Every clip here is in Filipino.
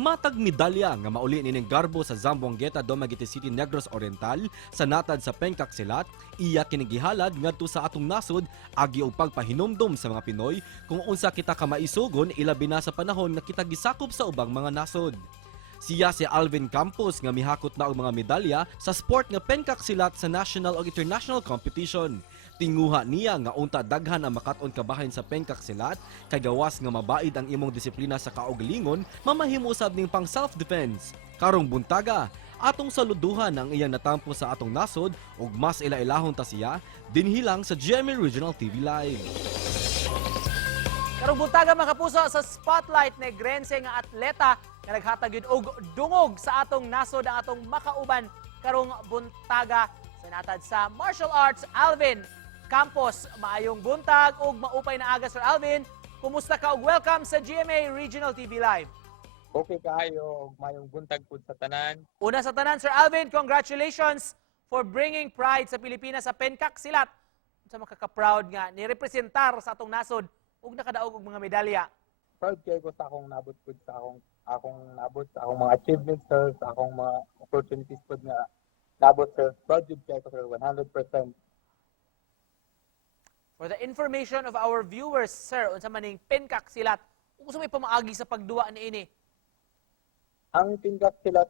Matag medalya nga mauli nining Garbo sa Zamboangueta, Dumaguete City, Negros Oriental sa natad sa Pencaksilat, iya kinigihalad ngadto sa atong nasod agi og pagpahinumdom sa mga Pinoy kung unsa kita ka maisugon ilabi na sa panahon nga kita gisakop sa ubang mga nasod. Siya si Alvin Campos nga mihakot na og mga medalya sa sport nga Pencaksilat sa national ug international competition. Tinguha niya nga unta daghan ang makaton kabahin sa Pencaksilat kay gawas nga mabait ang imong disiplina sa kaugalingon, mamahimo usab ning pang self-defense. Karong buntaga, atong saluduhan ang iyang natampo sa atong nasod ug mas ila-ilahon ta siya dinhilang sa GMA Regional TV Live. Karong buntaga mga kapuso sa spotlight ni Grense nga atleta nga naghatag yun og dungog sa atong nasod ang atong makauban karong buntaga sa natad sa martial arts. Alvin Campos, maayong buntag ug maupay na aga Sir Alvin. Kumusta ka ug welcome sa GMA Regional TV Live. Okay kaayo, mayong buntag pud sa tanan. Una sa tanan Sir Alvin, congratulations for bringing pride sa Pilipinas sa Pencaksilat. Sa makaka-proud nga ni representar sa atong nasod ug nakadaog og mga medalya. Proud kay ko sa akong nabot pud sa akong nabot sa akong mga achievements sir, sa akong mga opportunities pud nga nabot sir. Proud jud kay ko sir 100%. For the information of our viewers, sir, unsa maning Pencaksilat, unsa may pamaagi sa pagduwa niini? Ang Pencaksilat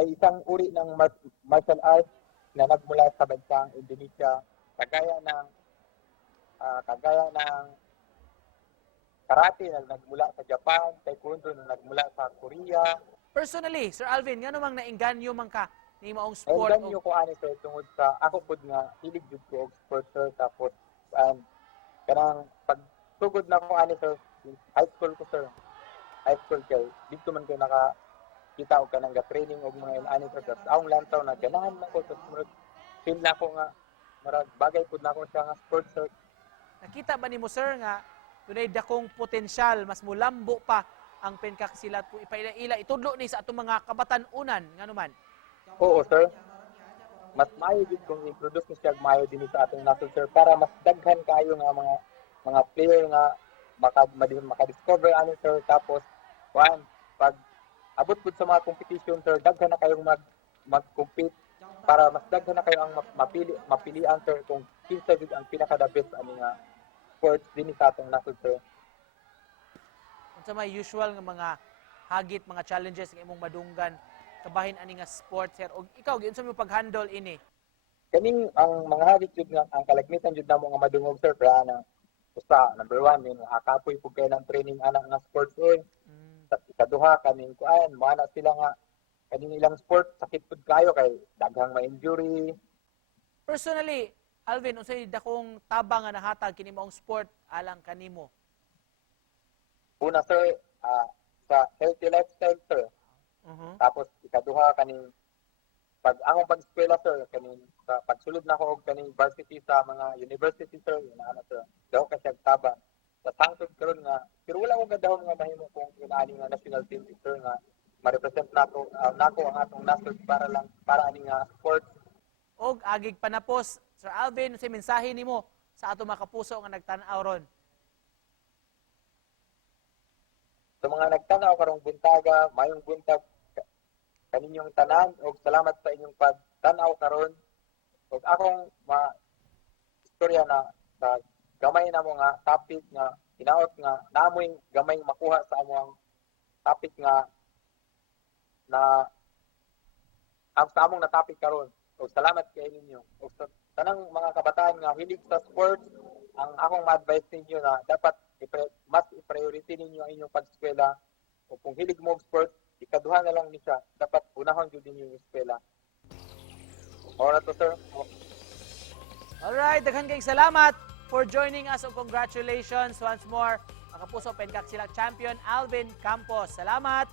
ay isang uri ng martial arts na nagmula sa bansang Indonesia, kagaya ng karate na nagmula sa Japan, taekwondo na nagmula sa Korea. Personally, Sir Alvin, nga namang nainganyo man ka ni maong Ay sport? ganyo ko ani sir tungod sa ako pud nga hilig jud ko og sport sir, tapos kanang pagsugod na ko ani sir, high school ko sir. High school kay dito man ko nakakita og kanang ga-training og mga ani sir. Tapos akong lantaw na ganahan na ko sa feel na ko nga marag bagay pud na ko siya nga sport sir. Nakita ba nimo sir nga dunay dakong potensyal, mas mulambo pa ang Pencaksilat kung ipaila-ila itudlo ni sa atong mga kabatan-unan nganuman? Oo sir. Mas maayo gid kung introduce ni siya maayo din sa atong nasod sir para mas daghan kayo nga mga player nga maka-discover ani sir. Tapos pag abot pud sa mga competition sir, daghan na kayong mag-compete para mas daghan na kayo ang mapilian sir kung kinsa gid ang pinaka-the best ani nga sports din sa atong nasod sir. Unsa may usual nga mga hagit, mga challenges nga imong madunggan kabahin ani nga sport sir, og ikaw unsa mo pag-handle ini? Kaning ang mga hagit jud nga ang kalagmitan jud namo nga madungog sir para na usa number 1 yung akapoy pug kay ng training anak nga sports oy. Sa ikaduha kaning kuan mana sila nga kaning ilang sport sakit pud kayo kay daghang ma-injury. Personally, Alvin, unsay dakong tabang nga nahatag kini maong sport alang kanimo? Una sir, sa healthy lifestyle sir. Tapos ikaduha kaning pag akong pag-eskwela sir, kaning sa pagsulod na ko og kaning varsity sa mga university sir, ana sir. Daw ka siya tabang. Sa tangtod karon nga, pero wala ko gadahon nga mahimo kung inaani nga national team sir nga ma-represent nako ang atong nasod para ani nga sports. Og agig panapos, Sir Alvin, unsay mensahe nimo sa ato mga kapuso nga nagtan-aw ron? Sa mga nagtanaw karong buntaga, mayong buntag kaninyong tanan og salamat sa inyong pagtanaw karon. Og akong istorya na sa gamay na mo nga topic nga hinaot nga naamoy gamay makuha sa among topic nga na ang sa among na topic karon. Og salamat kay ninyo. Og sa tanang mga kabataan nga hilig sa sports, ang akong ma-advise ninyo na dapat mas i-priority ninyo ang inyong pag-eskwela. O kung hilig mo og sports, ikaduha na lang ni siya. Dapat unahon jud ninyo yung eskwela. Ora to sir. Alright, daghan kayong salamat for joining us and congratulations once more mga kapuso Pencaksilat champion Alvin Campos. Salamat!